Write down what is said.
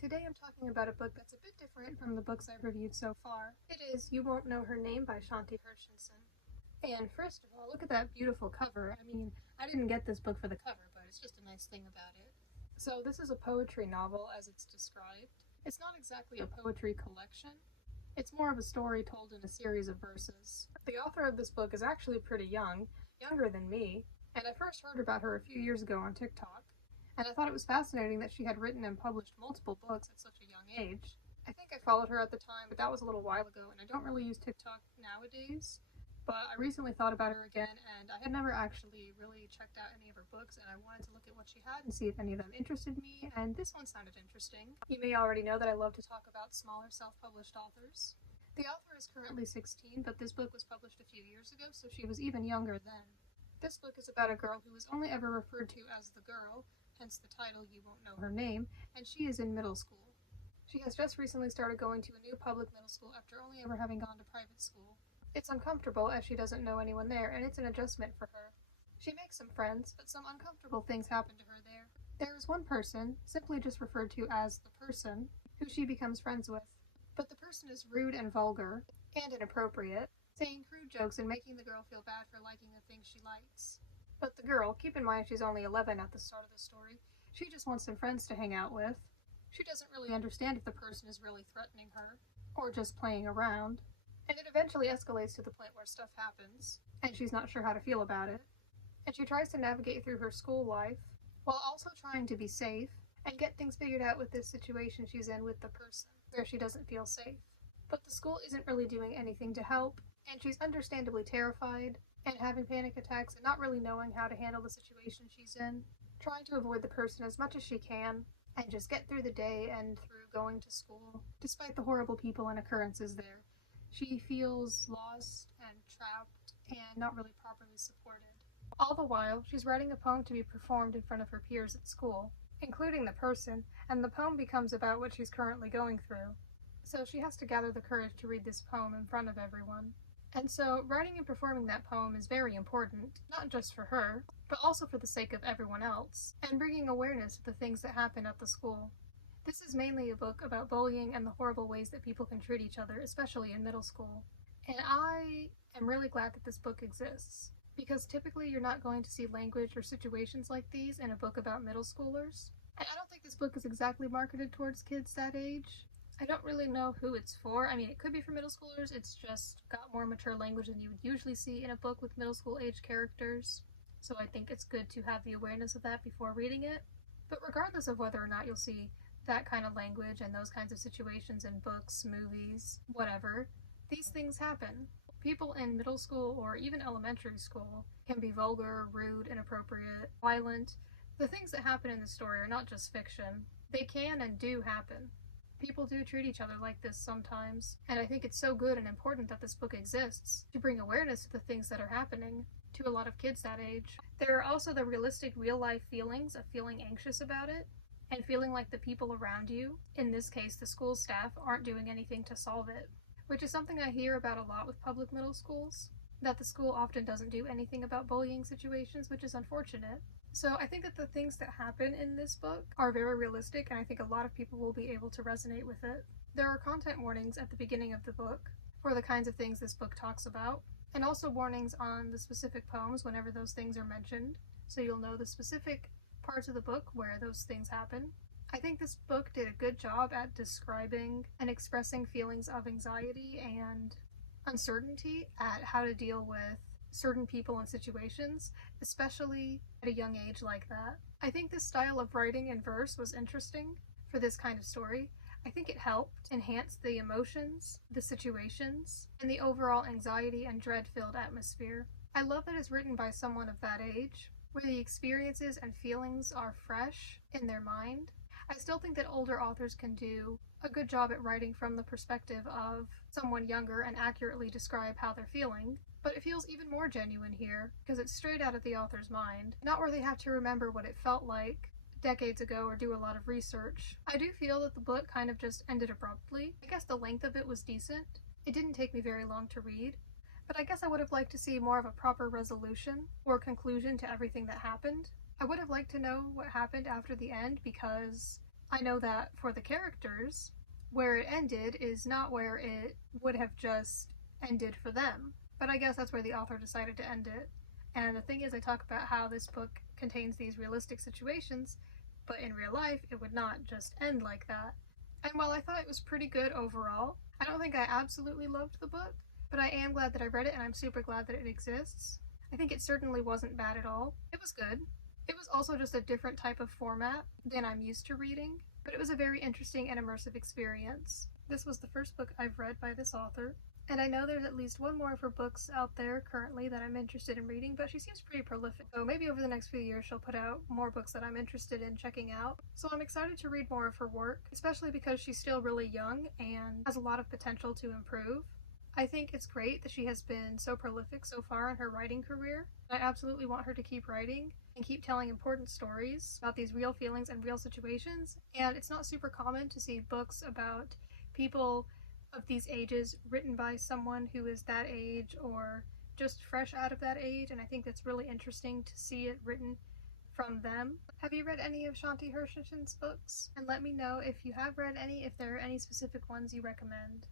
Today I'm talking about a book that's a bit different from the books I've reviewed so far. It is You Won't Know Her Name by Shanti Hershenson. And first of all, look at that beautiful cover. I didn't get this book for the cover, but it's just a nice thing about it. So this is a poetry novel as it's described. It's not exactly a poetry collection. It's more of a story told in a series of verses. The author of this book is actually pretty young, younger than me, and I first heard about her a few years ago on TikTok. And I thought it was fascinating that she had written and published multiple books at such a young age. I think I followed her at the time, but that was a little while ago, and I don't really use TikTok nowadays. But I recently thought about her again, and I had never actually really checked out any of her books, and I wanted to look at what she had and see if any of them interested me, and this one sounded interesting. You may already know that I love to talk about smaller self-published authors. The author is currently 16, but this book was published a few years ago, so she was even younger then. This book is about a girl who is only ever referred to as the girl, hence the title You Won't Know Her Name, and she is in middle school. She has just recently started going to a new public middle school after only ever having gone to private school. It's uncomfortable as she doesn't know anyone there, and it's an adjustment for her. She makes some friends, but some uncomfortable things happen to her there. There is one person, simply just referred to as the person, who she becomes friends with. But the person is rude and vulgar, and inappropriate, saying crude jokes and making the girl feel bad for liking the things she likes. But the girl, keep in mind she's only 11 at the start of the story, she just wants some friends to hang out with. She doesn't really understand if the person is really threatening her, or just playing around. And it eventually escalates to the point where stuff happens, and she's not sure how to feel about it. And she tries to navigate through her school life, while also trying to be safe, and get things figured out with this situation she's in with the person, where she doesn't feel safe. But the school isn't really doing anything to help, and she's understandably terrified, and having panic attacks and not really knowing how to handle the situation she's in, trying to avoid the person as much as she can, and just get through the day and through going to school, despite the horrible people and occurrences there. She feels lost and trapped and not really properly supported. All the while, she's writing a poem to be performed in front of her peers at school, including the person, and the poem becomes about what she's currently going through. So she has to gather the courage to read this poem in front of everyone. And so, writing and performing that poem is very important, not just for her, but also for the sake of everyone else, and bringing awareness to the things that happen at the school. This is mainly a book about bullying and the horrible ways that people can treat each other, especially in middle school. And I am really glad that this book exists, because typically you're not going to see language or situations like these in a book about middle schoolers. And I don't think this book is exactly marketed towards kids that age. I don't really know who it's for. It could be for middle schoolers. It's just got more mature language than you would usually see in a book with middle school age characters. So I think it's good to have the awareness of that before reading it. But regardless of whether or not you'll see that kind of language and those kinds of situations in books, movies, whatever, these things happen. People in middle school or even elementary school can be vulgar, rude, inappropriate, violent. The things that happen in the story are not just fiction. They can and do happen. People do treat each other like this sometimes, and I think it's so good and important that this book exists to bring awareness to the things that are happening to a lot of kids that age. There are also the realistic real-life feelings of feeling anxious about it, and feeling like the people around you, in this case the school staff, aren't doing anything to solve it, which is something I hear about a lot with public middle schools, that the school often doesn't do anything about bullying situations, which is unfortunate. So I think that the things that happen in this book are very realistic, and I think a lot of people will be able to resonate with it. There are content warnings at the beginning of the book for the kinds of things this book talks about, and also warnings on the specific poems whenever those things are mentioned, so you'll know the specific parts of the book where those things happen. I think this book did a good job at describing and expressing feelings of anxiety and uncertainty at how to deal with certain people and situations, especially at a young age like that. I think this style of writing in verse was interesting for this kind of story. I think it helped enhance the emotions, the situations, and the overall anxiety and dread-filled atmosphere. I love that it's written by someone of that age, where the experiences and feelings are fresh in their mind. I still think that older authors can do a good job at writing from the perspective of someone younger and accurately describe how they're feeling, but it feels even more genuine here because it's straight out of the author's mind, not where they have to remember what it felt like decades ago or do a lot of research. I do feel that the book kind of just ended abruptly. I guess the length of it was decent. It didn't take me very long to read, but I guess I would have liked to see more of a proper resolution or conclusion to everything that happened. I would have liked to know what happened after the end because I know that for the characters, where it ended is not where it would have just ended for them. But I guess that's where the author decided to end it. And the thing is, I talk about how this book contains these realistic situations, but in real life, it would not just end like that. And while I thought it was pretty good overall, I don't think I absolutely loved the book, but I am glad that I read it and I'm super glad that it exists. I think it certainly wasn't bad at all. It was good. It was also just a different type of format than I'm used to reading, but it was a very interesting and immersive experience. This was the first book I've read by this author, and I know there's at least one more of her books out there currently that I'm interested in reading, but she seems pretty prolific. So maybe over the next few years she'll put out more books that I'm interested in checking out. So I'm excited to read more of her work, especially because she's still really young and has a lot of potential to improve. I think it's great that she has been so prolific so far in her writing career. I absolutely want her to keep writing and keep telling important stories about these real feelings and real situations. And it's not super common to see books about people of these ages written by someone who is that age or just fresh out of that age, and I think that's really interesting to see it written from them. Have you read any of Shanti Hershenson's books? And let me know if you have read any, if there are any specific ones you recommend.